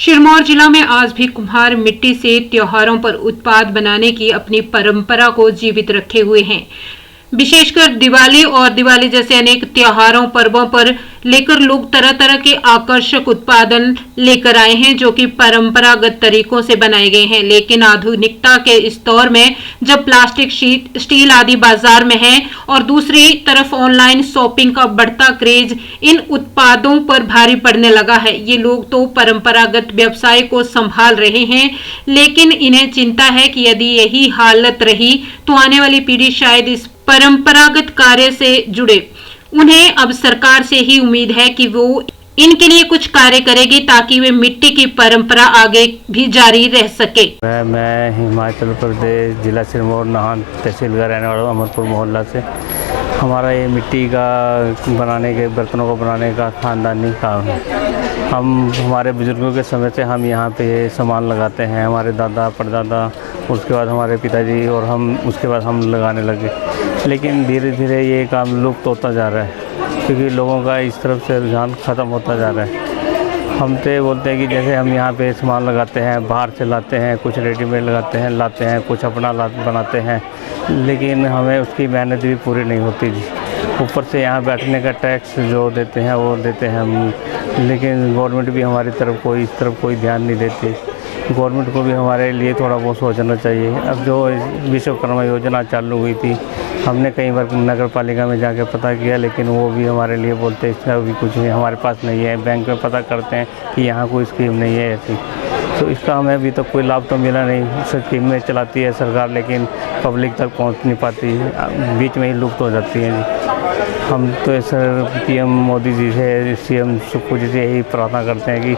सिरमौर जिला में आज भी कुम्हार मिट्टी से त्योहारों पर उत्पाद बनाने की अपनी परंपरा को जीवित रखे हुए हैं। विशेषकर दिवाली और दिवाली जैसे अनेक त्योहारों पर्वों पर लेकर लोग तरह तरह के आकर्षक उत्पादन लेकर आए हैं, जो कि परंपरागत तरीकों से बनाए गए हैं। लेकिन आधुनिकता के इस दौर में जब प्लास्टिक, स्टील आदि बाजार में है और दूसरी तरफ ऑनलाइन शॉपिंग का बढ़ता क्रेज इन उत्पादों पर भारी पड़ने लगा है। ये लोग तो परंपरागत व्यवसाय को संभाल रहे हैं, लेकिन इन्हें चिंता है कि यदि यही हालत रही तो आने वाली पीढ़ी शायद इस परंपरागत कार्य से जुड़े। उन्हें अब सरकार से ही उम्मीद है कि वो इनके लिए कुछ कार्य करेगी ताकि वे मिट्टी की परंपरा आगे भी जारी रह सके। मैं हिमाचल प्रदेश जिला सिरमौर नाहन तहसील का रहने वाला हूँ, अमरपुर मोहल्ला से। हमारा ये मिट्टी का बनाने के बर्तनों को बनाने का खानदानी काम है। हमारे बुजुर्गों के समय से हम यहाँ पे ये सामान लगाते हैं। हमारे दादा परदादा, उसके बाद हमारे पिताजी और हम, उसके बाद हम लगाने लगे। लेकिन धीरे धीरे ये काम लुप्त होता जा रहा है क्योंकि लोगों का इस तरफ से रुझान ख़त्म होता जा रहा है। हम तो ये बोलते हैं कि जैसे हम यहाँ पे सामान लगाते हैं, बाहर से लाते हैं, कुछ रेडीमेड लाते हैं, कुछ अपना बनाते हैं, लेकिन हमें उसकी मेहनत भी पूरी नहीं होती जी। ऊपर से यहाँ बैठने का टैक्स जो देते हैं वो देते हैं हम, लेकिन गवर्नमेंट भी हमारी तरफ कोई ध्यान नहीं देती। गवर्नमेंट को भी हमारे लिए थोड़ा बहुत सोचना चाहिए। अब जो विश्वकर्मा योजना चालू हुई थी, हमने कई बार नगर पालिका में जाके पता किया, लेकिन वो भी हमारे लिए बोलते हैं इसका भी कुछ नहीं हमारे पास नहीं है। बैंक में पता करते हैं कि यहाँ कोई स्कीम नहीं है ऐसी, तो इसका हमें अभी तक कोई लाभ तो मिला नहीं। स्कीमें चलाती है सरकार, लेकिन पब्लिक तक पहुँच नहीं पाती, बीच में ही लुप्त हो जाती है जी। हम तो सर पीएम मोदी जी से, सीएम सुक्खू जी से यही प्रार्थना करते हैं कि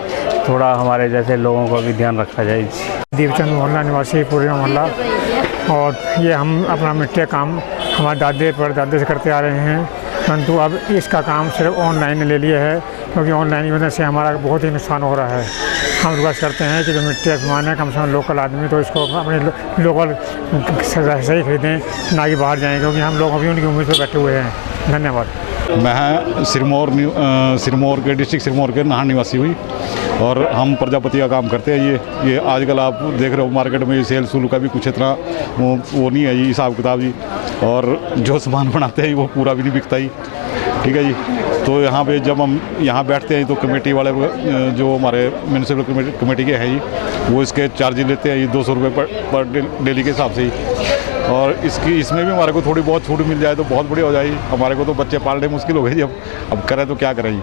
थोड़ा हमारे जैसे लोगों का भी ध्यान रखा जाए जी। दीपचंद मोहल्ला निवासी, पूरे मोहल्ला। और ये हम अपना मिट्टी का काम हमारे दादे परदादे से करते आ रहे हैं, परंतु अब इसका काम सिर्फ ऑनलाइन ले लिया है क्योंकि ऑनलाइन की वजह से हमारा बहुत ही नुकसान हो रहा है। हम रिक्वेस्ट करते हैं कि जो मिट्टी का सामान है, कम से कम लोकल आदमी तो इसको अपने लोकल सही खरीदें, ना कि बाहर जाएँ, क्योंकि हम लोग अभी उनकी उम्मीद पर बैठे हुए हैं। धन्यवाद। मैं सिरमौर के डिस्ट्रिक्ट सिरमौर के नाहन निवासी हुई और हम प्रजापति का काम करते हैं। ये आजकल आप देख रहे हो मार्केट में सेल सूल का भी कुछ इतना वो नहीं है जी, हिसाब किताब जी, और जो सामान बनाते हैं वो पूरा भी नहीं बिकता ही, ठीक है जी। तो यहाँ पे जब हम यहाँ बैठते हैं तो कमेटी वाले जो हमारे म्यूनसिपल कमेटी के हैं जी, वो इसके चार्ज लेते हैं ये 200 रुपये पर डेली के हिसाब से ही। और इसमें भी हमारे को थोड़ी बहुत छूट मिल जाए तो बहुत बढ़िया हो जाएगी। हमारे को तो बच्चे पालने मुश्किल हो गए जी, अब करें तो क्या करें जी।